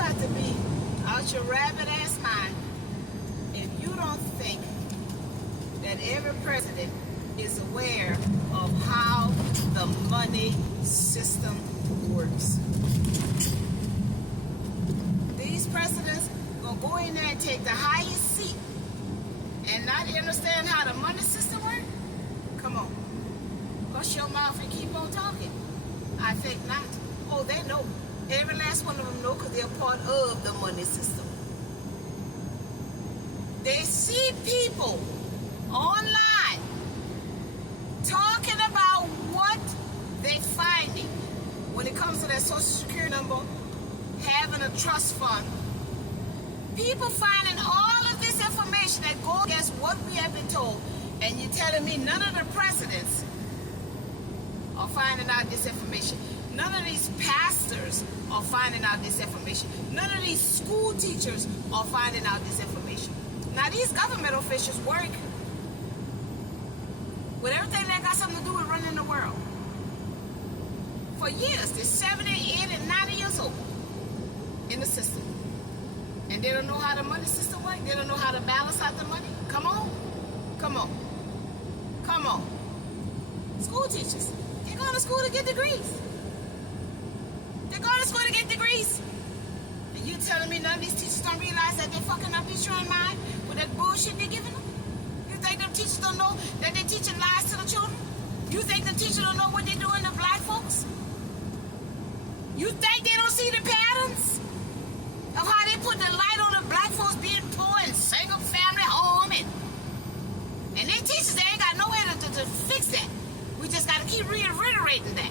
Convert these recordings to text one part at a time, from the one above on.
got to be out your rabbit ass mind if you don't think that every president is aware of how the money system works. These presidents will go in there and take the highest seat and not understand how the money system works? Come on. Hush your mouth and keep on talking. I think not. Oh, they know. Every last one of them know because they're part of the money system. They see people online talking about what they're finding when it comes to their social security number, having a trust fund. People finding all of this information that go against what we have been told, and you're telling me none of the presidents are finding out this information. None of these pastors are finding out this information. None of these school teachers are finding out this information. Now these government officials work with everything that got something to do with running the world. For years, they're 70, 80, and 90 years old in the system. And they don't know how the money system works. They don't know how to balance out the money. Come on. Come on. Come on. School teachers. They're going to school to get degrees. They're going to school to get degrees. And you telling me none of these teachers don't realize that they're fucking up these children's mind with that bullshit they're giving them? You think them teachers don't know that they're teaching lies to the children? You think the teachers don't know what they're doing to black folks? You think they don't see the patterns of how they put the light on the black folks being poor and single family home, and their teachers, they ain't got no way to fix that. We just got to keep reiterating that.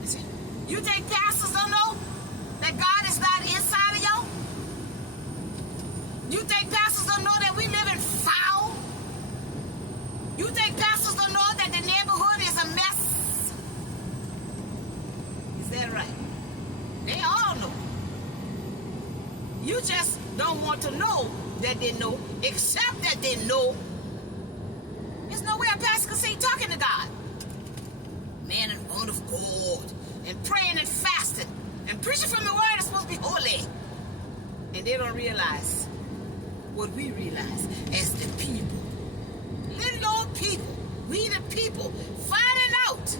You see, you think pastors don't know that God is not inside of y'all? You think pastors don't know that we live in foul? You think pastors don't know that the neighborhood is a mess? Is that right? They all know. You just don't want to know that they know, except that they know. There's no way a pastor can say talking to God. Man and woman of God, and praying and fasting, and preaching from the word is supposed to be holy. And they don't realize what we realize as the people. Little old people, we the people, finding out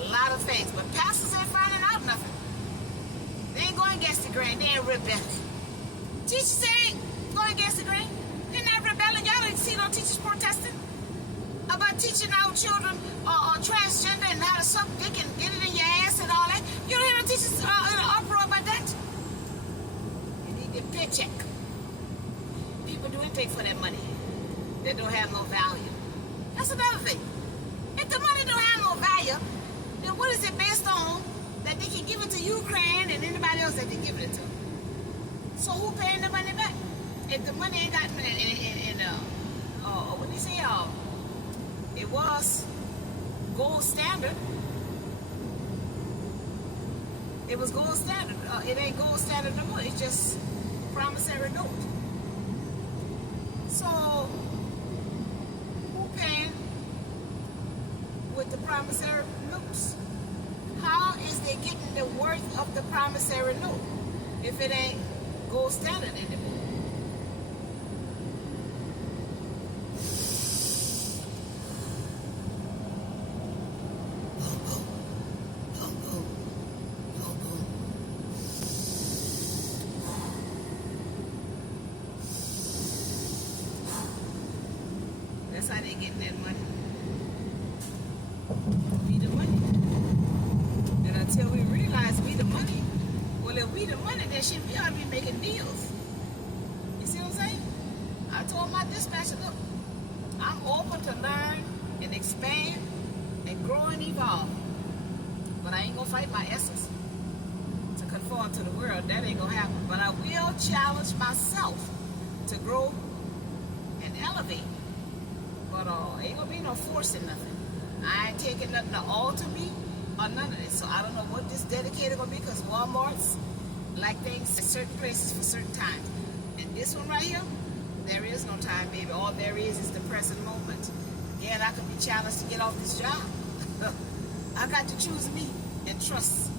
a lot of things, but pastors ain't finding out nothing. They ain't going against the grain, they ain't rebelling. Teachers ain't going against the grain, they're not rebelling. Y'all didn't see no teachers protesting about teaching our children transgender and how to suck dick and get it in your ass and all that. You don't hear no teachers in an uproar about that? You need their paycheck. People do anything for that money that don't have no value. That's another thing. If the money don't have no value, then what is it based on that they can give it to Ukraine and anybody else that they give it to? So who paying the money back? If the money ain't got what do you say? It was gold standard. It was gold standard. It ain't gold standard no more. It's just promissory note. So who paying with the promissory notes? How is they getting the worth of the promissory note if it ain't gold standard anymore? That's how they getting that money. We the money. And until we realize we the money, well, if we the money, then shit, we ought to be making deals. You see what I'm saying? I told my dispatcher, look, I'm open to learn and expand and grow and evolve. But I ain't gonna fight my essence to conform to the world. That ain't gonna happen. But I will challenge myself to grow and elevate. But ain't gonna be no forcing nothing. I ain't taking nothing to alter me or none of this. So I don't know what this dedicated gonna be, because Walmart's like things in certain places for certain times. And this one right here, there is no time, baby. All there is the present moment. Again, I could be challenged to get off this job. I got to choose me and trust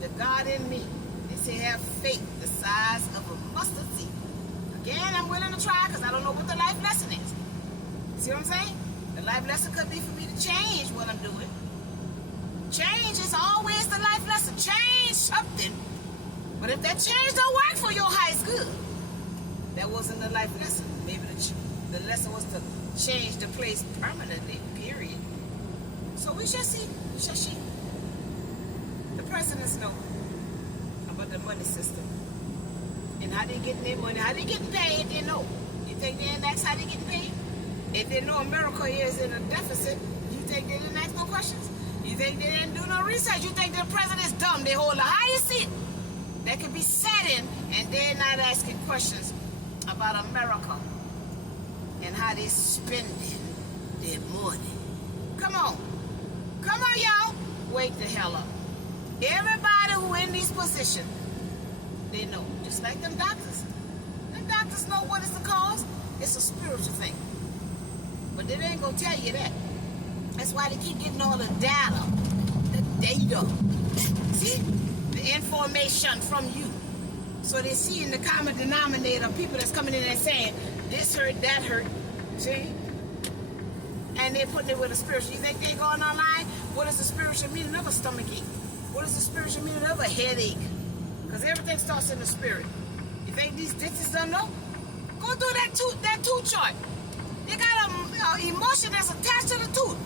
the God in me. They say have faith the size of a mustard seed. Again, I'm willing to try because I don't know what the life lesson is. See what I'm saying? The life lesson could be for me to change what I'm doing. Change is always the life lesson. Change something. But if that change don't work for your highest good, that wasn't the life lesson. Maybe the lesson was to change the place permanently, period. So we shall see. We shall see. The presidents know about the money system and how they getting their money, how they getting paid. They know. You think they didn't ask how they getting paid? If they know America is in a deficit, you think they didn't ask no questions? You think they didn't do no research? You think the president's dumb? They hold the highest seat that can be sat in, and they're not asking questions about America and how they're spending their money. Come on. Come on, y'all. Wake the hell up. Everybody who in these positions, they know. Just like them doctors. Them doctors know what is the cause. It's a spiritual thing. But they ain't going to tell you that. That's why they keep getting all the data. The data. See? The information from you. So they see in the common denominator people that's coming in and saying, this hurt, that hurt. See? And they're putting it with a spiritual. You think they're going online? What is the spiritual meaning of a stomach ache? What is the spiritual meaning of a headache? Because everything starts in the spirit. You think these dentists don't know? Go through that tooth chart. They got an emotion that's attached to the tooth.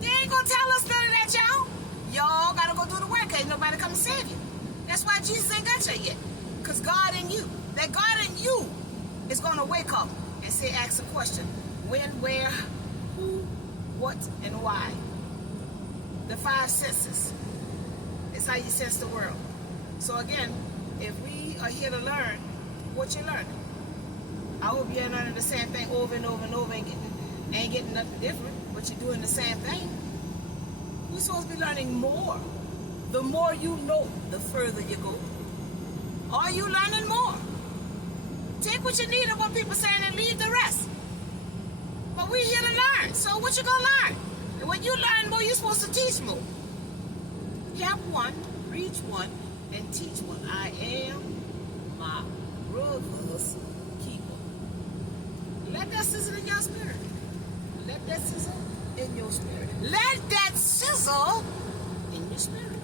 They ain't gonna tell us none of that, y'all. Y'all gotta go do the work. Ain't nobody come to save you. That's why Jesus ain't got you yet. Because God in you. That God in you is gonna wake up and say, ask a question. When, where, who, what, and why. The 5 senses. It's how you sense the world. So again, if we are here to learn, what you learning? I hope you're learning the same thing over and over and over and ain't getting nothing different, but you're doing the same thing. We're supposed to be learning more. The more you know, the further you go. Are you learning more? Take what you need of what people saying and leave the rest. But we're here to learn. So what you gonna learn? And when you learn more, you're supposed to teach more. Help one, reach one, and teach one. I am my brother's keeper. Let that sizzle in your spirit. Let that sizzle in your spirit. Let that sizzle in your spirit.